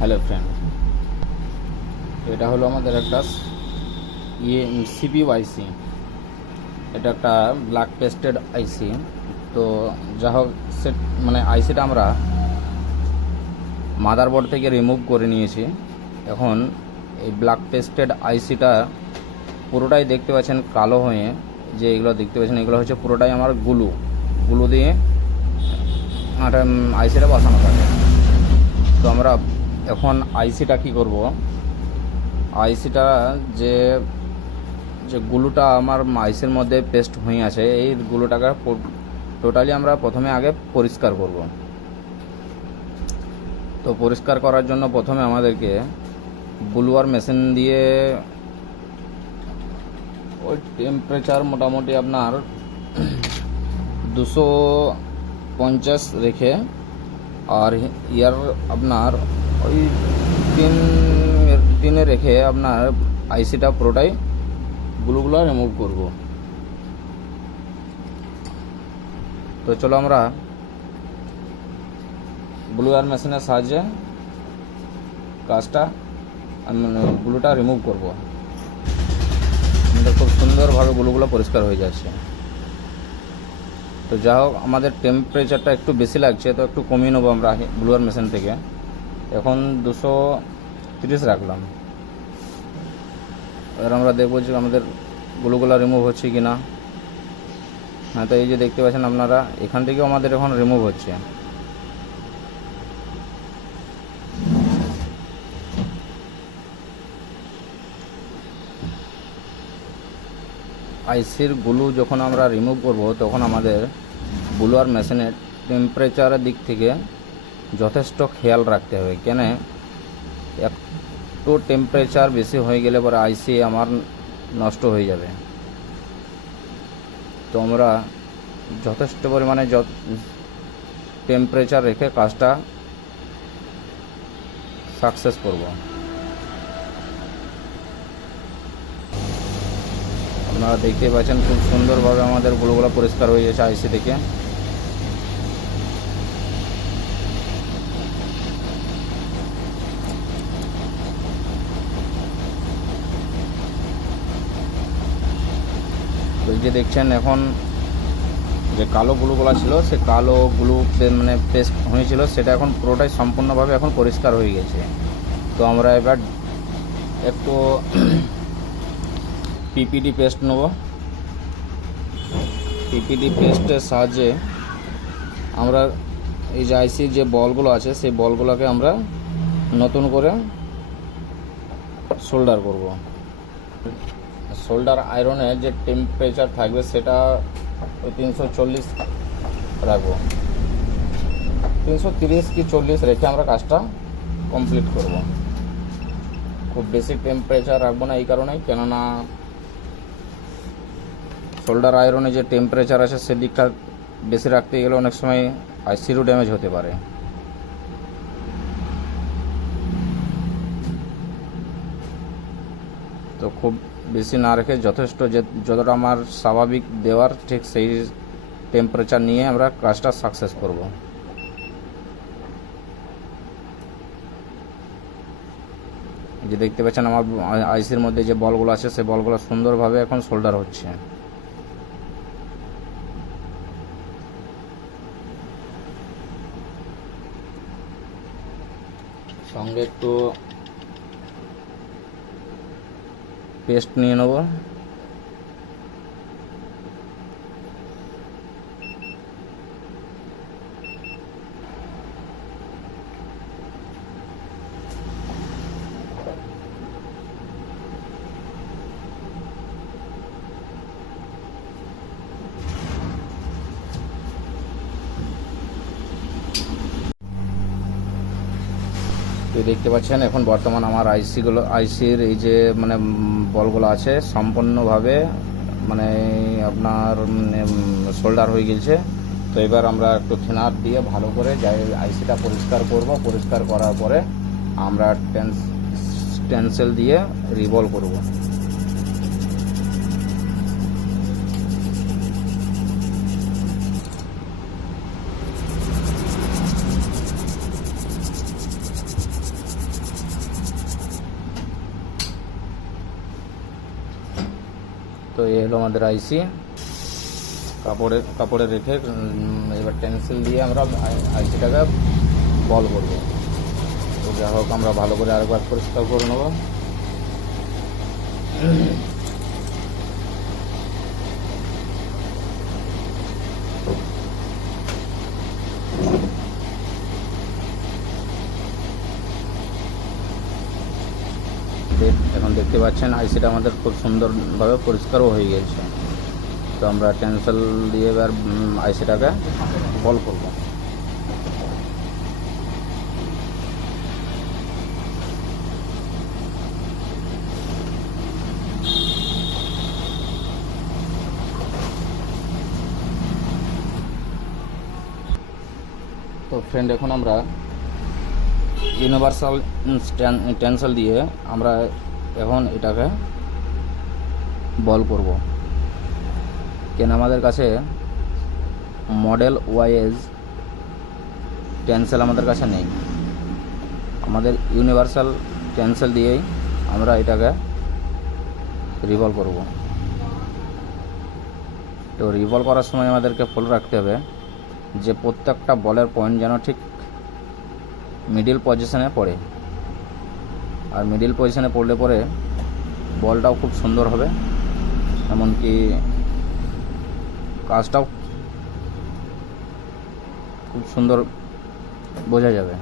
Hello friend, এটা হলো আমাদের একটা সিপিইউ আইসি। এটা একটা ব্ল্যাক পেস্টেড আইসি। তো যা হোক, মানে আইসিটা আমরা মাদারবোর্ড থেকে রিমুভ করে নিয়েছি। এখন এই ব্ল্যাক পেস্টেড আইসিটা পুরোটাই দেখতে পাচ্ছেন কালো হয়ে, যে এগুলো দেখতে পাচ্ছেন এগুলো হচ্ছে পুরোটাই আমার গুলো দিয়ে একটা আইসিটা বসানো থাকে। তো আমরা এখন আইসিটা কি করব, আইসিটা যে যে গুলোটা আমার আইসির মধ্যে পেস্ট হয়ে আছে, এই গুলোটাকে টোটালি আমরা প্রথমে আগে পরিষ্কার করব। তো পরিষ্কার করার জন্য প্রথমে আমাদেরকে ব্লুয়ার মেশিন দিয়ে ওই টেম্পারেচার মোটামুটি আপনার 250 রেখে, আর ইয়ার আপনার ওই টিনে রেখে আপনার আইসিটা পুরোটাই গুলোগুলো রিমুভ করব। তো চলো আমরা ব্লুয়ার মেশিনের সাহায্যে কাজটা মানে গুলোটা রিমুভ করব। আমাদের খুব সুন্দরভাবে গুলোগুলো পরিষ্কার হয়ে যাচ্ছে। তো যা হোক, আমাদের টেম্পারেচারটা একটু বেশি লাগছে, তো একটু কমিয়ে নেবো আমরা ব্লুয়ার মেশিন থেকে। এখন 230 রাখলাম। এবার আমরা দেখবো যে আমাদের গুলোগুলো রিমুভ হচ্ছে কি না। হ্যাঁ, তো এই যে দেখতে পাচ্ছেন আপনারা, এখান থেকেও আমাদের এখন রিমুভ হচ্ছে। আইসির গুলো যখন আমরা রিমুভ করব, তখন আমাদের ব্লুয়ার মেশিনের টেম্পারেচারের দিক থেকে যথেষ্ট খেয়াল রাখতে হবে। কেন, একটু টেম্পারেচার বেশি হয়ে গেলে পরে আইসি আমার নষ্ট হয়ে যাবে। তো আমরা যথেষ্ট পরিমাণে টেম্পারেচার রেখে কাজটা সাকসেস করব। আপনারা দেখতে পাচ্ছেন খুব সুন্দরভাবে আমাদের গুলোগুলো পরিষ্কার হয়ে গেছে আইসি থেকে। তো এই যে দেখছেন এখন যে কালো গুলোগুলো ছিল, সে কালো গুলো মানে পেস্ট হয়েছিল, সেটা এখন পুরোটাই সম্পূর্ণভাবে এখন পরিষ্কার হয়ে গেছে। তো আমরা এবার একটু পিপিডি পেস্ট নেব। পিপিডি পেস্টের সাহায্যে আমরা এই যে আইসির যে বলগুলো আছে, সেই বলগুলোকে আমরা নতুন করে সোল্ডার করব। সোল্ডার আয়রনের যে টেম্পারেচার থাকবে সেটা ওই 340 রাখবো। 330 কি 40 রেখে আমরা কাজটা কমপ্লিট করব। খুব বেশি টেম্পারেচার রাখবো না, এই কারণেই, কেননা সোল্ডার আয়রনে যে টেম্পারেচার আছে সেদিকটা বেশি রাখতে গেলে অনেক সময় আইসিরও ড্যামেজ হতে পারে। তো খুব বেশি না রেখে যথেষ্ট, যে যতটা আমার স্বাভাবিক দেওয়ার ঠিক সেই টেম্পারেচার নিয়ে আমরা কাজটা সাকসেস করব। যে দেখতে পাচ্ছেন আমার আইসির মধ্যে যে বলগুলো আছে, সেই বলগুলো সুন্দরভাবে এখন সোল্ডার হচ্ছে। সঙ্গে একটু পেস্ট নিয়ে নেব। তো দেখতে পাচ্ছেন এখন বর্তমান আমার আইসির এই যে মানে বলগুলো আছে সম্পূর্ণভাবে মানে আপনার সোল্ডার হয়ে গেছে। তো এবার আমরা একটু থিনার দিয়ে ভালো করে আইসিটা পরিষ্কার করব। পরিষ্কার করার পরে আমরা টেনসেল দিয়ে রিভলভ করব। তো এই হলো আমাদের আইসি। কাপড়ে রেখে এবার টেন্সিল দিয়ে আমরা আইসিটাকে বল করব। তো যা হোক আমরা ভালো করে আরেকবার পরিষ্কার করে নেব। এখন দেখতে পাচ্ছেন আইসিটা আমাদের খুব সুন্দরভাবে পরিষ্কারও হয়ে গেছে। তো আমরা টেন্সিল দিয়ে এবার আইসিটাকে বল করব। তো ফ্রেন্ড, এখন আমরা ইউনিভার্সাল টেন্সিল দিয়ে আমরা এখন এটাকে বল করব। কেন আমাদের কাছে মডেল ওয়াইজ টেন্সিল আমাদের কাছে নেই, আমাদের ইউনিভার্সাল টেন্সিল দিয়েই আমরা এটাকে রিভলভ করব। তো রিভলভ করার সময় আমাদেরকে ফলো রাখতে হবে যে প্রত্যেকটা বলের পয়েন্ট যেন ঠিক মিডিল পজিশনে পড়ে, আর মিডিল পজিশনে পড়লে পরে বলটাও খুব সুন্দর হবে, এমনকি কাজটাও খুব সুন্দর বোঝা যাবে।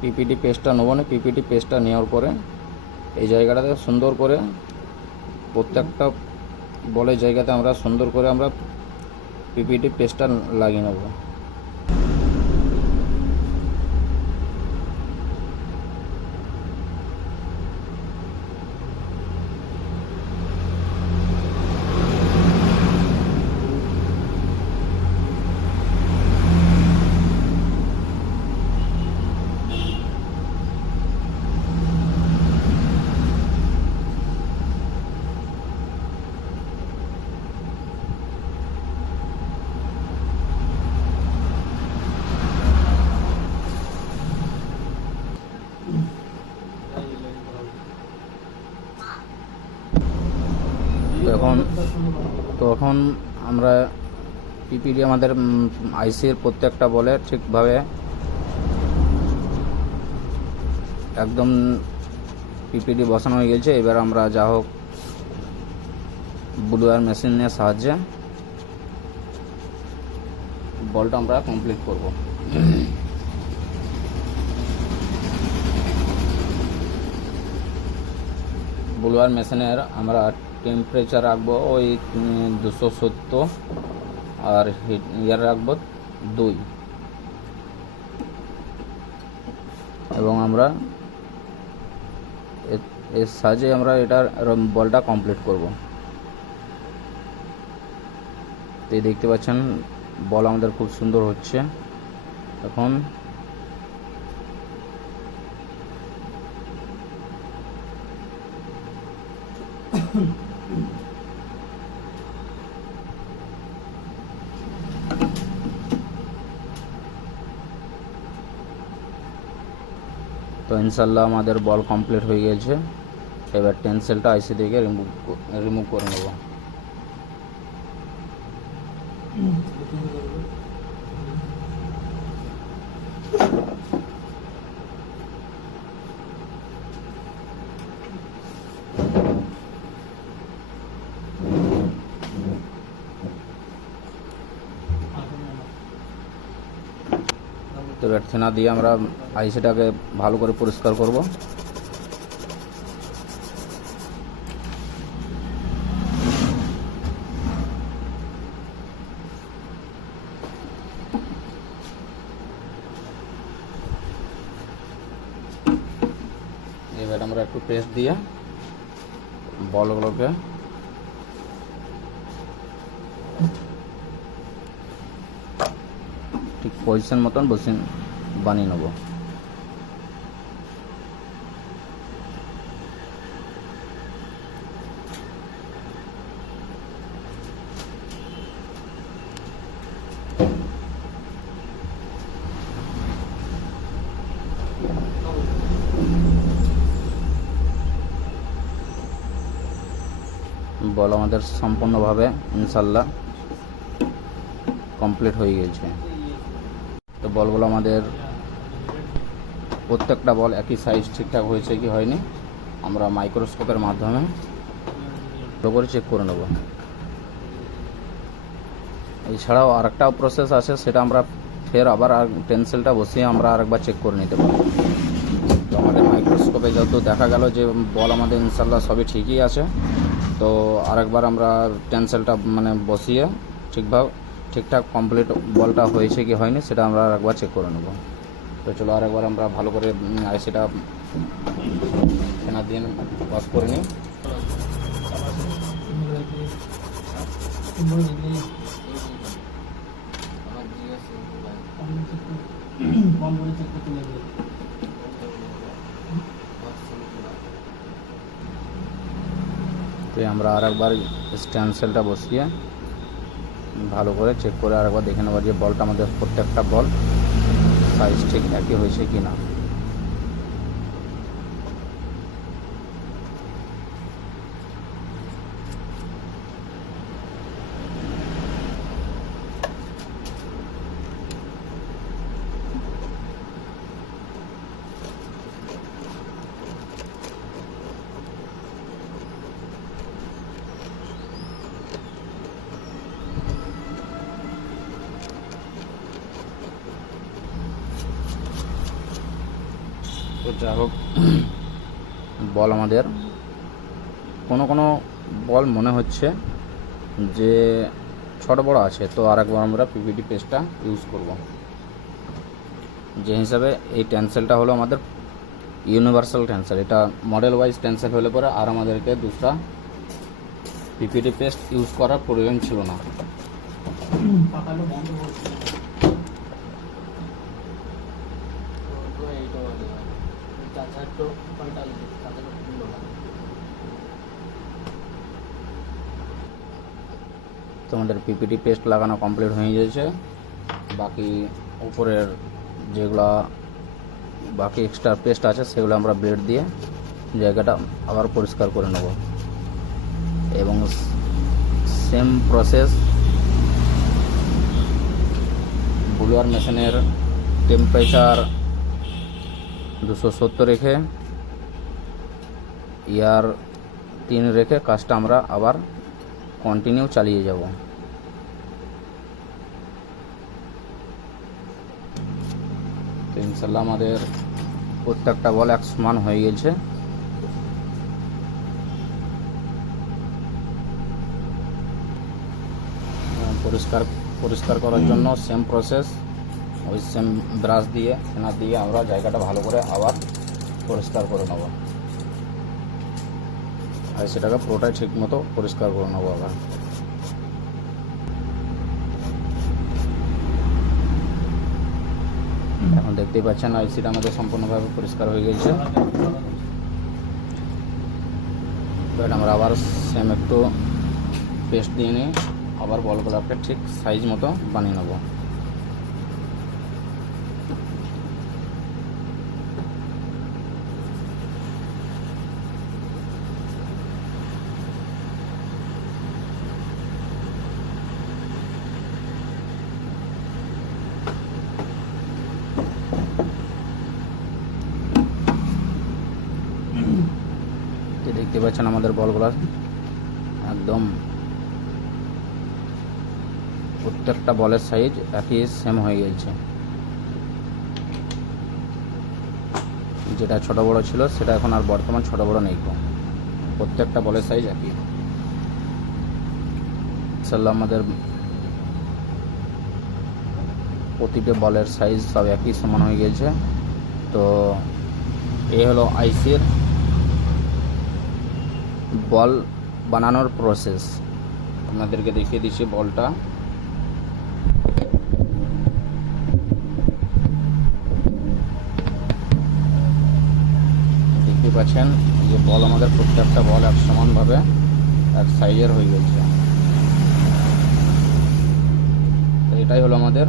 পিপিটি পেজটা নেবো না, পিপিটি পেজটা নেওয়ার পরে এই জায়গাটাতে সুন্দর করে প্রত্যেকটা বলের জায়গাতে আমরা সুন্দর করে আমরা পিপিটি পেজটা লাগিয়ে নেব। তখন আমরা পিপিডি আমাদের আইসির প্রত্যেকটা বলে ঠিকভাবে একদম পিপিডি বসানো হয়ে গেছে। এবার আমরা যা হোক ব্লু ওয়্যার মেশিনের সাহায্যে বলটা আমরা কমপ্লিট করব। ব্লু ওয়্যার মেশিনের আমরা টেম্পারেচার রাখবো ওই 270 আর ইয়ার রাখবো 2, এবং আমরা এর সাহায্যে আমরা এটার বলটা কমপ্লিট করব। তো দেখতে পাচ্ছেন বল আমাদের খুব সুন্দর হচ্ছে। এখন তো ইনশাল্লাহ আমাদের বল কমপ্লিট হয়ে গেছে। এবার টেন্সিলটা আইসি থেকে রিমুভ করে নেব। তো এবার থেনা দিয়ে আমরা আইসিটাকে ভালো করে পরিষ্কার করব। এবার আমরা একটু পেস্ট দিয়ে বলগুলোকে ঠিক পজিশন মতন বানিয়ে নেব। বল আমাদের সম্পূর্ণভাবে ইনশাল্লাহ কমপ্লিট হয়ে গেছে। তো বলগুলো আমাদের প্রত্যেকটা বল একই সাইজ ঠিকঠাক হয়েছে কি হয়নি আমরা মাইক্রোস্কোপের মাধ্যমে ভালো করে চেক করে নেব। এছাড়াও আরেকটা প্রসেস আছে, সেটা আমরা ফের আবার টেনসেলটা বসিয়ে আমরা আরেকবার চেক করে নিতে পারি। তো আমাদের মাইক্রোস্কোপে যত দেখা গেল যে বল আমাদের ইনশাল্লাহ সবই ঠিকই আছে, তো আরেকবার আমরা টেনসেলটা মানে বসিয়ে ঠিকঠাক কমপ্লিট বলটা হয়েছে কি হয়নি সেটা আমরা আরেকবার চেক করে নেব। তো চলো আরেকবার আমরা ভালো করে আইসিটা ফেনা দিয়ে ওয়াশ করে নিই। তো আমরা আরেকবার স্ট্যান্সেলটা বসিয়ে ভালো করে চেক করে আরেকবার দেখে নেব যে বলটা আমাদের প্রত্যেকটা বল সাইজ ঠিক একই হয়েছে কি না। তো যাই হোক, বল আমাদের কোনো বল মনে হচ্ছে যে ছোট বড় আছে, তো আরেকবার আমরা পিপিটি পেস্টটা ইউজ করব। যে হিসাবে এই টেনসেলটা হলো আমাদের ইউনিভার্সাল টেনসেল, এটা মডেল ওয়াইজ টেনসেল হলে পরে আর আমাদেরকে দুসরা পিপিটি পেস্ট ইউজ করার প্রয়োজন ছিল না। তো আমাদের পিপিটি পেস্ট লাগানো কমপ্লিট হয়ে গেছে। বাকি উপরের যেগুলা বাকি এক্সট্রা পেস্ট আছে সেগুলো আমরা ব্লেড দিয়ে জায়গাটা আবার পরিষ্কার করে নেব। এবং সেম প্রসেস ব্লুয়ার মেশিনের টেম্পারেচার 270 রেখে ইয়ার 3 রেখে কাজটা আমরা আবার কন্টিনিউ চালিয়ে যাব। তো ইনশাল্লাহ আমাদের প্রত্যেকটা বল এক সমান হয়ে গেছে। পরিষ্কার করার জন্য সেম প্রসেস, ওই সেম ব্রাশ দিয়ে ফেনা দিয়ে আমরা জায়গাটা ভালো করে আবার পরিষ্কার করে নেব, আর সেটাকে পুরোটাই ঠিক মতো পরিষ্কার করে নেবো আবার। এখন দেখতেই পাচ্ছেন আইসিটা আমাদের সম্পূর্ণভাবে পরিষ্কার হয়ে গেছে। বাট আমরা আবার সেম একটু পেস্ট দিয়ে নিয়ে আবার বলগুলোকে ঠিক সাইজ মতো বানিয়ে নেব। দেখতে পাচ্ছেন আমাদের বলগুলো একদম প্রত্যেকটা বলের সাইজ একই সেম হয়ে গেছে। যেটা ছোট বড় ছিল সেটা এখন আর বর্তমান ছোট বড় নেই, প্রত্যেকটা বলের সাইজ একই। ইনশাআল্লাহ আমাদের প্রতিটা বলের সাইজ সব একই সমান হয়ে গেছে। তো এই হলো আইসির বল বানানোর প্রসেস। আপনাদেরকে দেখিয়ে দিচ্ছি বলটা। দেখতে পাচ্ছেন যে বল আমাদের প্রত্যেকটা বল এক সমানভাবে এক সাইজের হয়ে গেছে। তো এটাই হলো আমাদের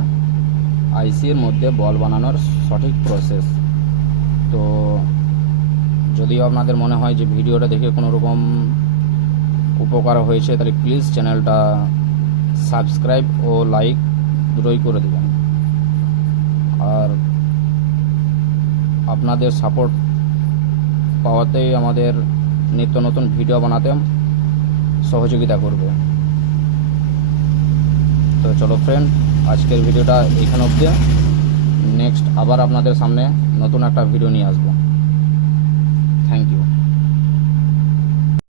আইসির মধ্যে বল বানানোর সঠিক প্রসেস। তো যদিও আপনাদের মনে হয় যে ভিডিওটা দেখে কোনো রকম উপকার হয়েছে তাহলে প্লিজ চ্যানেলটা সাবস্ক্রাইব ও লাইক দুটোই করে দেবেন। আর আপনাদের সাপোর্ট পাওয়াতেই আমাদের নিত্য নতুন ভিডিও বানাতে সহযোগিতা করবে। তো চলো ফ্রেন্ড, আজকের ভিডিওটা এইখানে অবধি। নেক্সট আবার আপনাদের সামনে নতুন একটা ভিডিও নিয়ে আসবো।